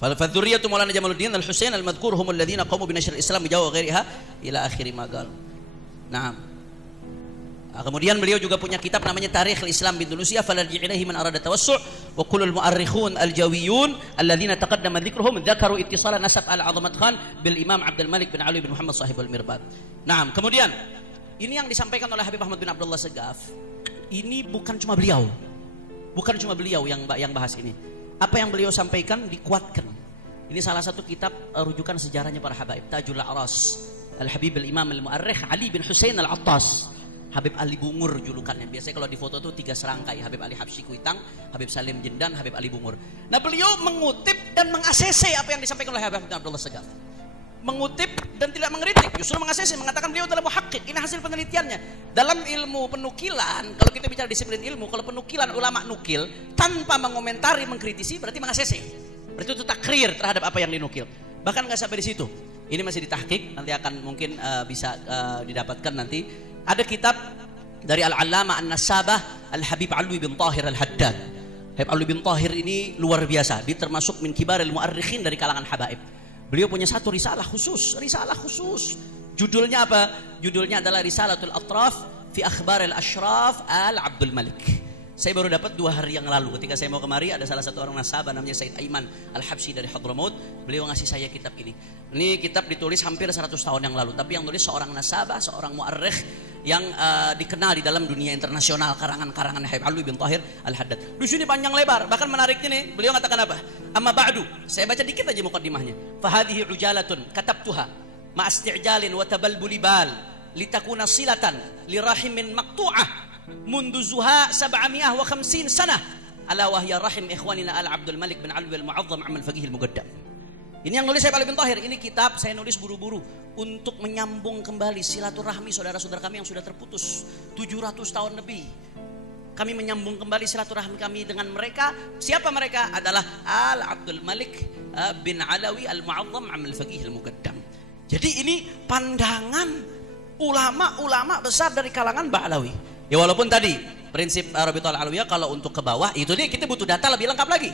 Fadzurriyyatu Maulana Jamaluddin Al-Husain al-madhkur humul ladzina qamu bi nashr al-Islam jawa ghairiha ila akhir ma qala. Naam. Kemudian beliau juga punya kitab namanya Tarikh al-Islam bi Indonesia, falarji ilaihi man arada tawassu' wa kullul mu'arrikhun al-jawiyun alladzina taqaddama dzikruhum dzakaru ittisala nasab al-'Azamat Khan bil Imam Abdul Malik bin Ali bin Muhammad sahibul Mirbad. Naam, kemudian ini yang disampaikan oleh Habib Ahmad bin Abdullah Segaf. Ini bukan cuma beliau. Bukan cuma beliau yang bahas ini. Apa yang beliau sampaikan dikuatkan. Ini salah satu kitab rujukan sejarahnya para habaib, Tajul A'ras, Al-Habib al-Imam al-Mu'arrikh Ali bin Husain al-Attas. Habib Ali Bungur julukannya. Biasanya kalau di foto itu 3 serangkai, Habib Ali Habsyi Kuitang, Habib Salim Jindan, Habib Ali Bungur. Nah, beliau mengutip dan meng-ACC apa yang disampaikan oleh Habib Abdullah Segaf. Mengutip dan tidak mengkritik, justru meng-ACC, mengatakan beliau adalah muhakkik. Ini hasil penelitiannya. Dalam ilmu penukilan, kalau kita bicara disiplin ilmu, kalau penukilan ulama nukil tanpa mengomentari, mengkritisi, berarti meng-ACC. Berarti itu takrir terhadap apa yang dinukil. Bahkan nggak sampai di situ. Ini masih ditahqiq, nanti akan mungkin bisa didapatkan nanti. Ada kitab dari Al-Allamah An-Nasabah Al-Habib Alwi bin Tahir Al-Haddad. Habib Alwi bin Tahir ini luar biasa, dia termasuk min kibaril mu'arrikhin dari kalangan habaib. Beliau punya satu risalah khusus. Judulnya apa? Judulnya adalah Risalatul Atraf fi Akhbaril Ashraf Al-Abdul Malik. Saya baru dapat 2 hari yang lalu ketika saya mau kemari, ada salah satu orang nasabah namanya Said Aiman Al-Habsyi dari Hadramaut. Beliau ngasih saya kitab ini. Ini kitab ditulis hampir 100 tahun yang lalu, tapi yang tulis seorang nasabah, seorang mu'arrikh yang dikenal di dalam dunia internasional, karangan-karangan Habib Alwi bin Tahir Al-Haddad. Di sini panjang lebar, bahkan menariknya nih, beliau mengatakan apa? Amma ba'du, saya baca dikit aja muqaddimahnya. Fahadhihi ujalatun katabtuha ma isti'jalin wa tabalbuli bal litakuna silatan lirahimin maqtu'ah mundu zuha 750 sanah ala wahya rahim ikhwanina al-Abdul Malik bin Alwi al-Mu'azzam amal faqih al-Muqaddam. Ini yang nulis saya Habib bin Tahir. Ini kitab saya nulis buru-buru untuk menyambung kembali silaturahmi saudara-saudara kami yang sudah terputus 700 tahun lebih. Kami menyambung kembali silaturahmi kami dengan mereka. Siapa mereka? Adalah Al-Abdul Malik bin Alawi al-Mu'azzam amal faqih al-Muqaddam. Jadi ini pandangan ulama-ulama besar dari kalangan Ba'alawi. Ya walaupun tadi prinsip Rabitatul Alawiyah kalau untuk ke bawah itu dia kita butuh data lebih lengkap lagi.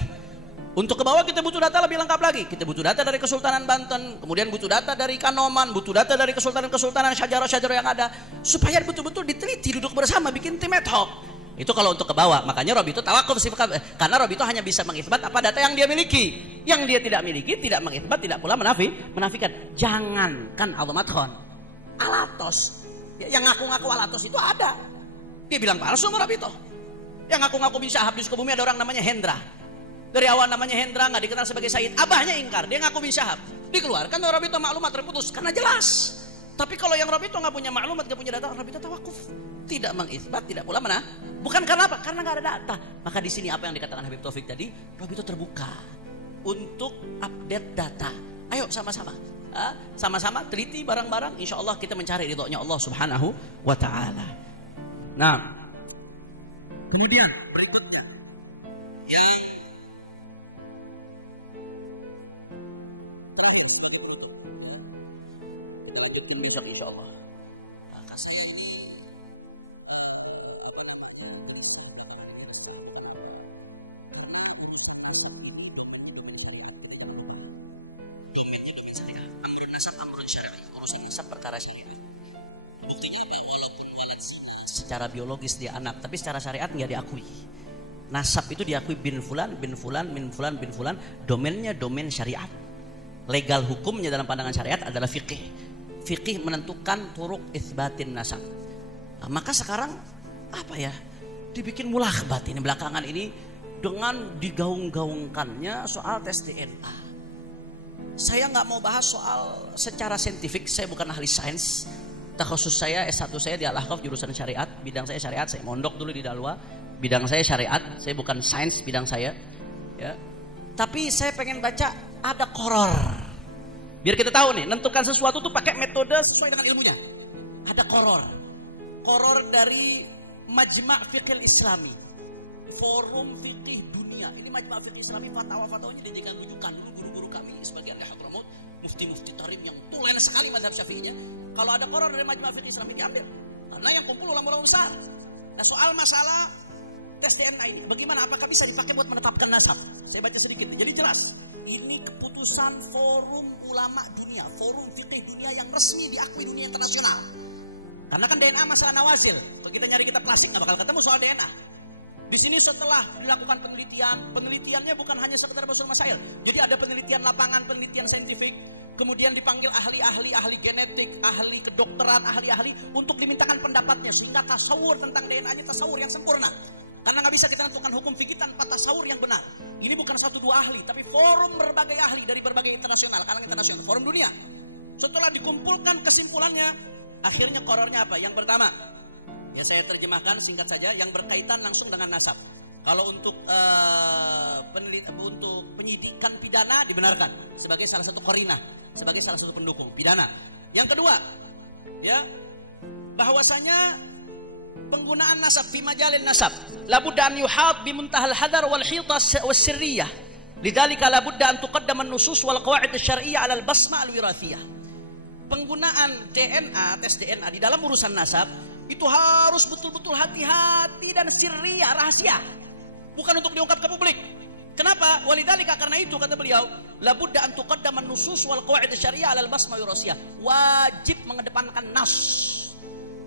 Untuk ke bawah kita butuh data lebih lengkap lagi. Kita butuh data dari Kesultanan Banten, kemudian butuh data dari Kanoman, butuh data dari kesultanan-kesultanan syajarah-syajarah yang ada, supaya betul-betul diteliti, duduk bersama, bikin tim ad hoc. Itu kalau untuk ke bawah. Makanya Rabitatul tawakuf karena Rabitatul hanya bisa mengitsbat apa data yang dia miliki. Yang dia tidak miliki tidak mengitsbat, tidak pula menafikan. Jangankan Azamat Khan, Alatos, yang ngaku-ngaku Alatos itu ada. Dia bilang palsu sama Rabitatul. Yang ngaku-ngaku bin Syahab di Sukabumi ada orang namanya Hendra. Dari awal namanya Hendra, nggak dikenal sebagai Said. Abahnya ingkar, dia ngaku bin Syahab. Dikeluarkan dari Rabitatul maklumat terputus karena jelas. Tapi kalau yang Rabitatul nggak punya maklumat, nggak punya data, Rabitatul tawakuf, tidak mengisbat, tidak pula mana. Bukan karena apa? Karena nggak ada data. Maka di sini apa yang dikatakan Habib Taufik tadi, Rabitatul terbuka untuk update data. Ayo sama-sama, sama-sama teliti barang-barang. Insya Allah kita mencari ridhonya Allah Subhanahu wa Ta'ala. Nah, kemudian berikutnya yang terakhir sebagai penutup, ya kita lanjutkan besok insya Allah. Nah, saya ini gelisah belakangan ini, resah, bukan apa, karena urusan nasab ini domainnya domain syariat. Kita jangan lupa domainnya domain syariat. Amrun nasab amrun syar'i, urusan nasab perkara syariat. Buktinya apa? Walaupun walad zina secara biologis dia anak, tapi secara syariat nggak diakui. Nasab itu diakui bin fulan, bin fulan, bin fulan, bin fulan. Domainnya domain syariat. Legal hukumnya dalam pandangan syariat adalah fikih. Fikih menentukan turuk itsbatin nasab. Nah, maka sekarang apa ya? Dibikin mulakbat ini belakangan ini dengan digaung-gaungkannya soal tes DNA. Saya nggak mau bahas soal secara saintifik. Saya bukan ahli sains. Takhusus saya S1 saya di Al-Ahqaf jurusan syariat, bidang saya syariat, saya mondok dulu di Dalwa, bidang saya syariat, saya bukan sains bidang saya, ya. Tapi saya pengen baca ada qoror, biar kita tahu nih, nentukan sesuatu tuh pakai metode sesuai dengan ilmunya. Ada qoror dari Majma' Fiqh Islami, Forum Fikih Dunia. Ini Majma' Fiqh Islami, fatwa-fatwanya dijadikan rujukan. Dulu guru-guru kami sebagian di Hadramaut, mufti-mufti tarim yang tulen sekali mazhab Syafi'inya. Kalau ada qoror dari Majma' Fiqh Islami diambil, karena yang kumpul ulama-ulama besar. Nah, soal masalah tes DNA ini, bagaimana? Apakah bisa dipakai buat menetapkan nasab? Saya baca sedikit. Jadi jelas, ini keputusan forum ulama dunia, forum fikih dunia yang resmi diakui dunia internasional. Karena kan DNA masalah nawazil. Kalau kita nyari kitab klasik nggak bakal ketemu soal DNA. Di sini setelah dilakukan penelitian, penelitiannya bukan hanya sekedar basul masail. Jadi ada penelitian lapangan, penelitian saintifik, kemudian dipanggil ahli-ahli, ahli genetik, ahli kedokteran, ahli-ahli untuk dimintakan pendapatnya sehingga tasawur tentang DNA-nya tasawur yang sempurna. Karena nggak bisa kita tentukan hukum fikih tanpa tasawur yang benar. Ini bukan satu dua ahli, tapi forum berbagai ahli dari berbagai internasional, kalangan internasional, forum dunia. Setelah dikumpulkan kesimpulannya, akhirnya korornya apa? Yang pertama, ya saya terjemahkan singkat saja, yang berkaitan langsung dengan nasab. Kalau untuk untuk penyidikan pidana dibenarkan sebagai salah satu korinah, sebagai salah satu pendukung pidana. Yang kedua, ya, bahwasanya penggunaan nasab fi majalin nasab labudda an yuhad bi muntahal hadar wal hita was sirriyah. Lidzalika labudda an tuqaddama an-nusus wal qawaid asy-syar'iyyah 'ala al-basma al-wirathiyah. Penggunaan DNA, tes DNA di dalam urusan nasab itu harus betul-betul hati-hati dan sirriyah, rahasia. Bukan untuk diungkap ke publik. Kenapa? Walidzalika, karena itu kata beliau, labudda an tuqaddama an-nusus wal qawaid asy-syar'iyyah 'ala al-basma al-wirathiyah. Wajib mengedepankan nas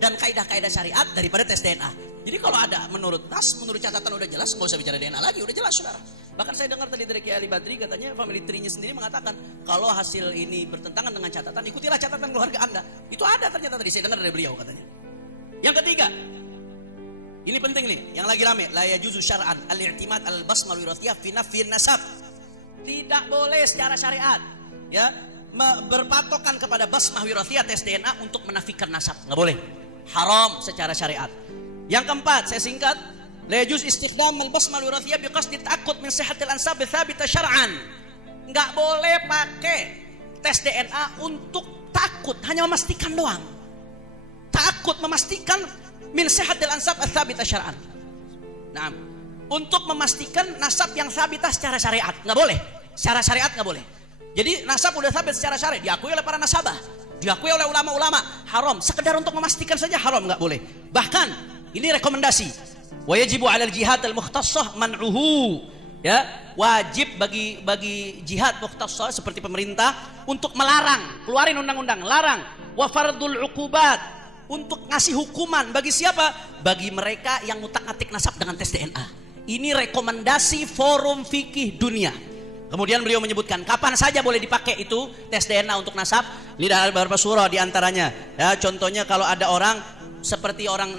dan kaidah-kaidah syariat daripada tes DNA. Jadi kalau ada menurut nas, menurut catatan udah jelas, nggak usah bicara DNA lagi, udah jelas saudara. Bahkan saya dengar tadi dari Kiai Ali Badri katanya family tree-nya sendiri mengatakan kalau hasil ini bertentangan dengan catatan, ikutilah catatan keluarga Anda. Itu ada ternyata tadi saya dengar dari beliau katanya. Yang ketiga, ini penting nih, yang lagi rame, la yajuzu syar'an al-i'timad al-basmal wirathiyah fi nafyin nasab. Tidak boleh secara syariat, ya, berpatokan kepada basmah wirathiyah tes DNA untuk menafikan nasab, nggak boleh. Haram secara syariat. Yang keempat, saya singkat, la yajuz istikhdam al-basmah wirathiyah biqasdi ta'aqqud min sihhatil ansab tsabita syar'an. Enggak boleh pakai tes DNA untuk takut, hanya memastikan doang. Takut memastikan min sihhatil ansab tsabita syar'an. Nah, untuk memastikan nasab yang tsabita secara syariat, enggak boleh. Secara syariat enggak boleh. Jadi nasab udah tsabit secara syariat, diakui oleh para nasabah, diakui oleh ulama-ulama, haram. Sekedar untuk memastikan saja haram, enggak boleh. Bahkan ini rekomendasi. Wa yajibu 'alal jihad al-mukhtassah man'uhu. Ya, wajib bagi jihad mukhtassah seperti pemerintah untuk melarang, keluarin undang-undang, larang. Wa fardul 'uqubat, untuk ngasih hukuman bagi siapa? Bagi mereka yang ngutak-atik nasab dengan tes DNA. Ini rekomendasi forum fikih dunia. Kemudian beliau menyebutkan kapan saja boleh dipakai itu tes DNA untuk nasab. Ini ada beberapa surah diantaranya. Ya, contohnya kalau ada orang seperti orang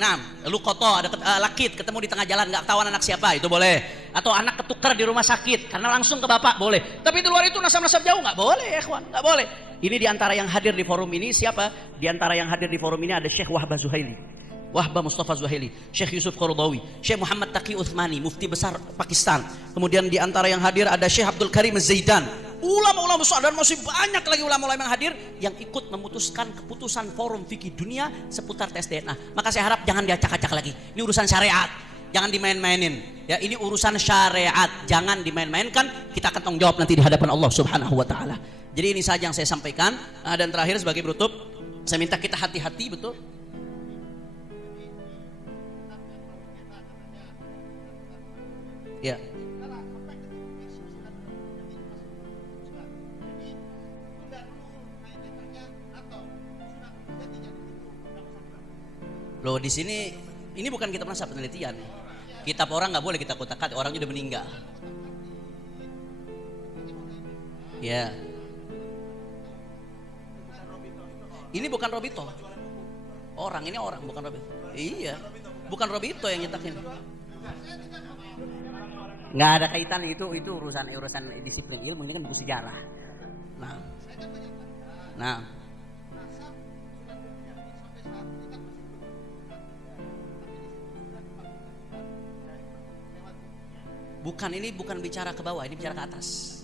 lukoto, ada lakit ketemu di tengah jalan, nggak tahu anak siapa, itu boleh. Atau anak ketukar di rumah sakit karena langsung ke bapak, boleh. Tapi di luar itu nasab-nasab jauh nggak boleh, ya kawan, nggak boleh. Ini diantara yang hadir di forum ini siapa? Diantara yang hadir di forum ini ada Syekh Wahbah Zuhaili, Wahbah Mustafa Zuhaili, Syekh Yusuf Qaradawi, Syekh Muhammad Taqi Uthmani, mufti besar Pakistan. Kemudian diantara yang hadir ada Syekh Abdul Karim Zaidan. Ulama-ulama besar dan masih banyak lagi ulama-ulama yang hadir yang ikut memutuskan keputusan forum fikih dunia seputar tes DNA. Maka saya harap jangan diacak-acak lagi. Ini urusan syariat, jangan dimain-mainin. Ya, ini urusan syariat, jangan dimain-mainkan. Kita akan tanggung jawab nanti di hadapan Allah Subhanahu wa taala. Jadi ini saja yang saya sampaikan. Dan terakhir sebagai penutup, saya minta kita hati-hati betul. Ya. Loh, di sini ini bukan kitab nasab penelitian. Kitab orang nggak boleh kita kotak-katik, orangnya udah meninggal. Ya. Ini bukan Robito. Orang ini orang, bukan Robito. Iya. Bukan Robito yang nyetakin. Nggak ada kaitan, itu urusan disiplin ilmu, ini kan buku sejarah. Nah. Ini bukan bicara ke bawah, ini bicara ke atas.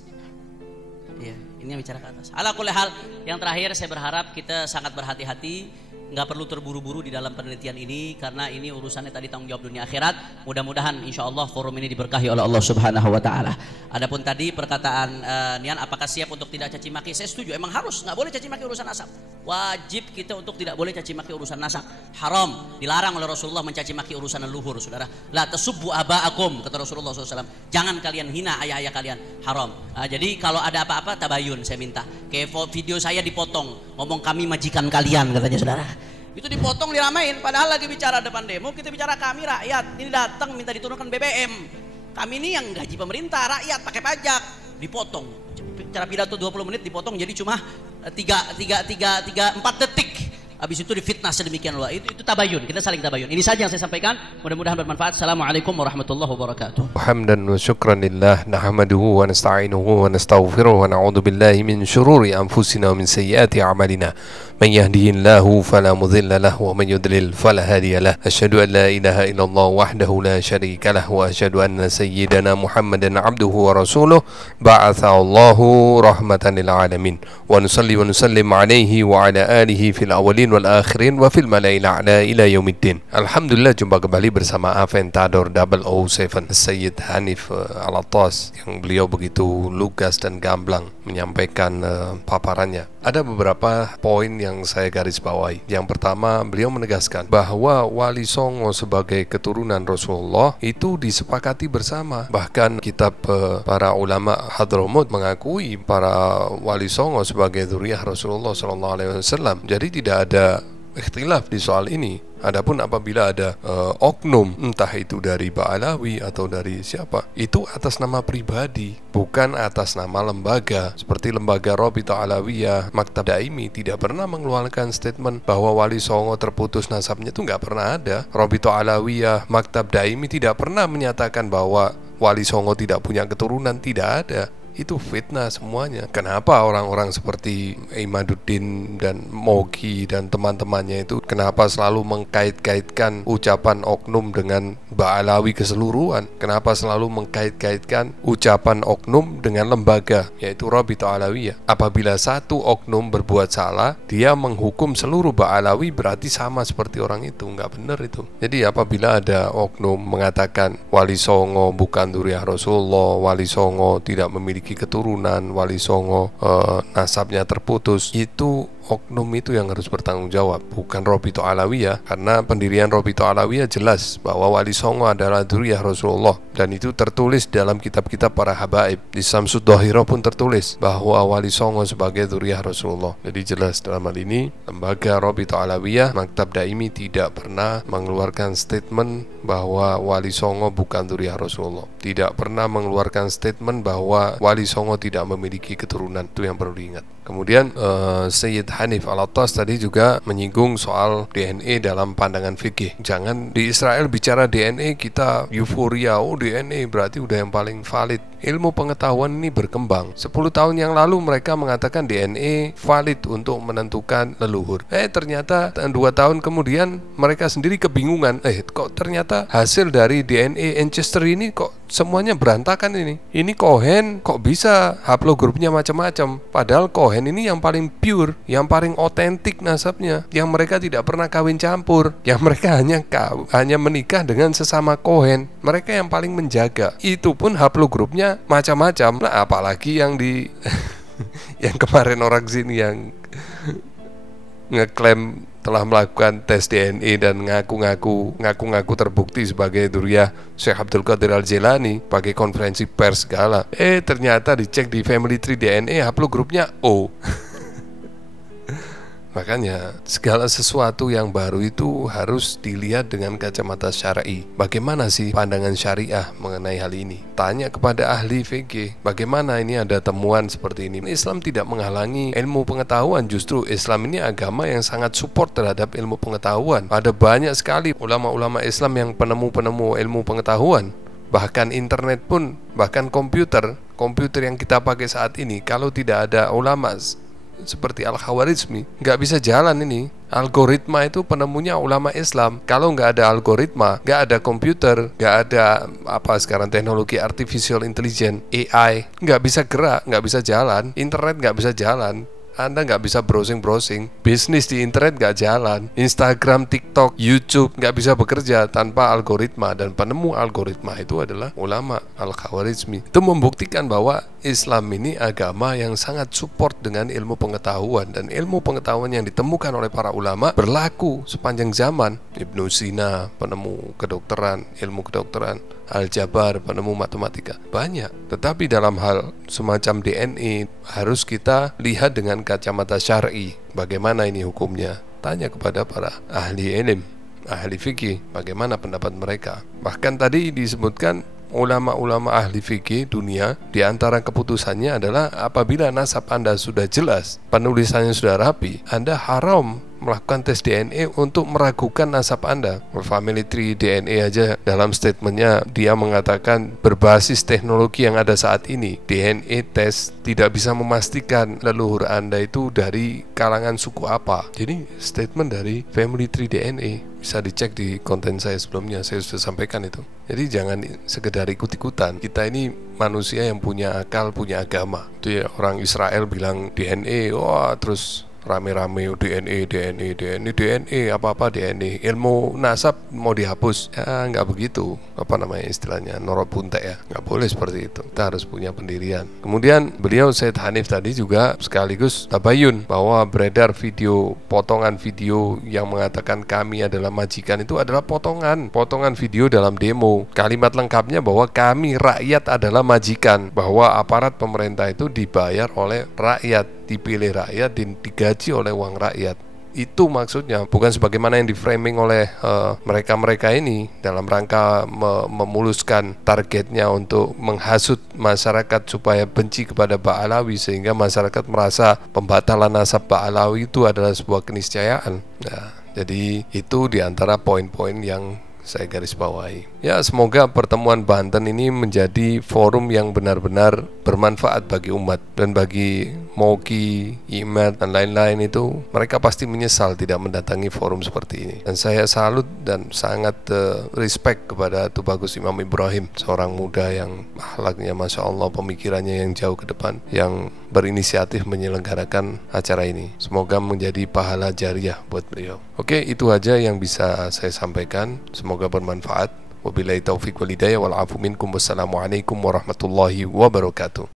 Iya, ini yang bicara ke atas. Ala kulli hal, yang terakhir saya berharap kita sangat berhati-hati nggak perlu terburu-buru di dalam penelitian ini karena ini urusannya tadi tanggung jawab dunia akhirat. Mudah-mudahan insya Allah forum ini diberkahi oleh Allah Subhanahu Wa Taala. Adapun tadi perkataan Nian, apakah siap untuk tidak caci maki? Saya setuju, emang harus, nggak boleh caci maki urusan nasab. Wajib kita untuk tidak boleh caci maki urusan nasab. Haram, dilarang oleh Rasulullah mencaci maki urusan leluhur, saudara. La tasubbu aba'akum, kata Rasulullah SAW. Jangan kalian hina ayah-ayah kalian, haram. Jadi kalau ada apa-apa tabayun, saya minta. Kayak video saya dipotong, ngomong kami majikan kalian, katanya saudara. Itu dipotong, diramain, padahal lagi bicara depan demo, kita bicara kami rakyat. Ini datang minta diturunkan BBM. Kami ini yang gaji pemerintah, rakyat pakai pajak, dipotong. Cara pidato 20 menit dipotong jadi cuma 4 detik. Habis itu difitnah sedemikian luar. Itu tabayun, kita saling tabayun. Ini saja yang saya sampaikan, mudah-mudahan bermanfaat. Assalamualaikum warahmatullahi wabarakatuh. Hamdan wa syukran lillah, nahmaduhu wa nasta'inuhu wa nastaghfiruh wa na'udzu billahi min syururi anfusina wa min sayyiati a'malina. Man yahdihillahu fala mudilla lahu wa man yudlil fala hadiya lahu. Asyhadu an la ilaha illallah wahdahu la syarika lahu wa asyhadu anna sayyidana Muhammadan 'abduhu wa rasuluh ba'athahu Allahu rahmatan lil alamin. Wa nusalli wa nusallim 'alaihi wa 'ala alihi fil awwalin wal akhirin wa fil mala'il a'la ila yaumiddin. Alhamdulillah, jumpa kembali bersama Aventador 007 Sayyid Hanif Alatas, yang beliau begitu lugas dan gamblang menyampaikan paparannya. Ada beberapa poin yang saya garis bawahi. Yang pertama, beliau menegaskan bahwa Wali Songo sebagai keturunan Rasulullah itu disepakati bersama. Bahkan kitab para ulama Hadramut mengakui para Wali Songo sebagai dzurriyyah Rasulullah SAW. Jadi tidak ada ikhtilaf di soal ini. Adapun apabila ada oknum, entah itu dari Ba'alawi atau dari siapa, itu atas nama pribadi, bukan atas nama lembaga. Seperti lembaga Rabithah Alawiyah, Maktab Daimi tidak pernah mengeluarkan statement bahwa Wali Songo terputus nasabnya, itu nggak pernah ada. Rabithah Alawiyah, Maktab Daimi tidak pernah menyatakan bahwa Wali Songo tidak punya keturunan, tidak ada. Itu fitnah semuanya. Kenapa orang-orang seperti Imaduddin dan Mogi dan teman-temannya itu kenapa selalu mengkait-kaitkan ucapan oknum dengan Ba'alawi keseluruhan? Kenapa selalu mengkait-kaitkan ucapan oknum dengan lembaga, yaitu Rabithah Alawiyah? Apabila satu oknum berbuat salah, dia menghukum seluruh Ba'alawi, berarti sama seperti orang itu. Nggak benar itu. Jadi apabila ada oknum mengatakan Wali Songo bukan dzurriyyah Rasulullah, Wali Songo tidak memiliki keturunan, Wali Songo nasabnya terputus, itu oknum itu yang harus bertanggung jawab, bukan Rabithah Alawiyah. Karena pendirian Rabithah Alawiyah jelas bahwa Wali Songo adalah dzurriyyah Rasulullah, dan itu tertulis dalam kitab-kitab para habaib. Di Samsud Dhahirah pun tertulis bahwa Wali Songo sebagai dzurriyyah Rasulullah. Jadi jelas dalam hal ini lembaga Rabithah Alawiyah, Maktab Daimi tidak pernah mengeluarkan statement bahwa Wali Songo bukan dzurriyyah Rasulullah. Tidak pernah mengeluarkan statement bahwa Wali Songo tidak memiliki keturunan. Itu yang perlu diingat. Kemudian Sayyid Hanif Alatas tadi juga menyinggung soal DNA dalam pandangan fikih. Jangan di Israel bicara DNA kita euforia, oh DNA berarti udah yang paling valid. Ilmu pengetahuan ini berkembang. 10 tahun yang lalu mereka mengatakan DNA valid untuk menentukan leluhur. Ternyata 2 tahun kemudian mereka sendiri kebingungan. Kok ternyata hasil dari DNA ancestry ini kok semuanya berantakan ini. Ini Cohen kok bisa haplogrupnya macam-macam. Padahal Cohen ini yang paling pure, yang paling otentik nasabnya, yang mereka tidak pernah kawin campur, yang mereka hanya menikah dengan sesama Cohen. Mereka yang paling menjaga. Itu pun haplogrupnya macam-macam. Nah, apalagi yang di yang kemarin orang sini yang ngeklaim telah melakukan tes DNA dan ngaku-ngaku terbukti sebagai dzurriyyah Syekh Abdul Qadir Al-Jilani, pakai konferensi pers segala. Ternyata dicek di family tree DNA haplogrupnya O. Makanya segala sesuatu yang baru itu harus dilihat dengan kacamata syar'i. Bagaimana sih pandangan syariah mengenai hal ini? Tanya kepada ahli fikih, bagaimana ini ada temuan seperti ini. Islam tidak menghalangi ilmu pengetahuan, justru Islam ini agama yang sangat support terhadap ilmu pengetahuan. Ada banyak sekali ulama-ulama Islam yang penemu-penemu ilmu pengetahuan. Bahkan internet pun, bahkan komputer yang kita pakai saat ini, kalau tidak ada ulama seperti Al-Khawarizmi, nggak bisa jalan ini. Algoritma itu penemunya ulama Islam. Kalau nggak ada algoritma, nggak ada komputer, nggak ada sekarang teknologi artificial intelligence, AI, nggak bisa gerak, nggak bisa jalan. Internet nggak bisa jalan. Anda nggak bisa browsing-browsing, bisnis di internet nggak jalan, Instagram, TikTok, YouTube nggak bisa bekerja tanpa algoritma, dan penemu algoritma itu adalah ulama Al-Khawarizmi. Itu membuktikan bahwa Islam ini agama yang sangat support dengan ilmu pengetahuan, dan ilmu pengetahuan yang ditemukan oleh para ulama berlaku sepanjang zaman. Ibnu Sina, penemu kedokteran, ilmu kedokteran, Al-Jabar, penemu matematika, banyak. Tetapi dalam hal semacam DNA harus kita lihat dengan kacamata syar'i. Bagaimana ini hukumnya? Tanya kepada para ahli ilmu, ahli fikih, bagaimana pendapat mereka. Bahkan tadi disebutkan ulama-ulama ahli fikih dunia, di antara keputusannya adalah apabila nasab Anda sudah jelas, penulisannya sudah rapi, Anda haram melakukan tes DNA untuk meragukan nasab Anda. Family Tree DNA aja dalam statementnya dia mengatakan berbasis teknologi yang ada saat ini, DNA tes tidak bisa memastikan leluhur Anda itu dari kalangan suku apa. Jadi statement dari Family Tree DNA bisa dicek di konten saya sebelumnya, saya sudah sampaikan itu. Jadi jangan sekedar ikut-ikutan. Kita ini manusia yang punya akal, punya agama. Itu ya, orang Israel bilang DNA, wah terus rame-rame DNA, apa-apa DNA, ilmu nasab mau dihapus. Ya nggak begitu, apa namanya istilahnya, norot puntek ya, nggak boleh seperti itu. Kita harus punya pendirian. Kemudian beliau Syed Hanif tadi juga sekaligus tabayun bahwa beredar video, potongan video yang mengatakan kami adalah majikan, itu adalah potongan video dalam demo. Kalimat lengkapnya bahwa kami rakyat adalah majikan, bahwa aparat pemerintah itu dibayar oleh rakyat, dipilih rakyat, digaji oleh uang rakyat. Itu maksudnya, bukan sebagaimana yang diframing oleh mereka-mereka ini dalam rangka memuluskan targetnya untuk menghasut masyarakat supaya benci kepada Ba'alawi, sehingga masyarakat merasa pembatalan nasab Ba'alawi itu adalah sebuah keniscayaan. Nah, jadi itu diantara poin-poin yang saya garis bawahi. Ya, semoga pertemuan Banten ini menjadi forum yang benar-benar bermanfaat bagi umat, dan bagi Moki, Imat, dan lain-lain itu, mereka pasti menyesal tidak mendatangi forum seperti ini. Dan saya salut dan sangat respect kepada Tubagus Imam Ibrahim, seorang muda yang akhlaknya Masya Allah, pemikirannya yang jauh ke depan, yang berinisiatif menyelenggarakan acara ini. Semoga menjadi pahala jariah buat beliau. Oke, itu aja yang bisa saya sampaikan. Semoga bermanfaat. Wabillahi taufiq wal hidayah wal afu minkum. Wassalamualaikum warahmatullahi wabarakatuh.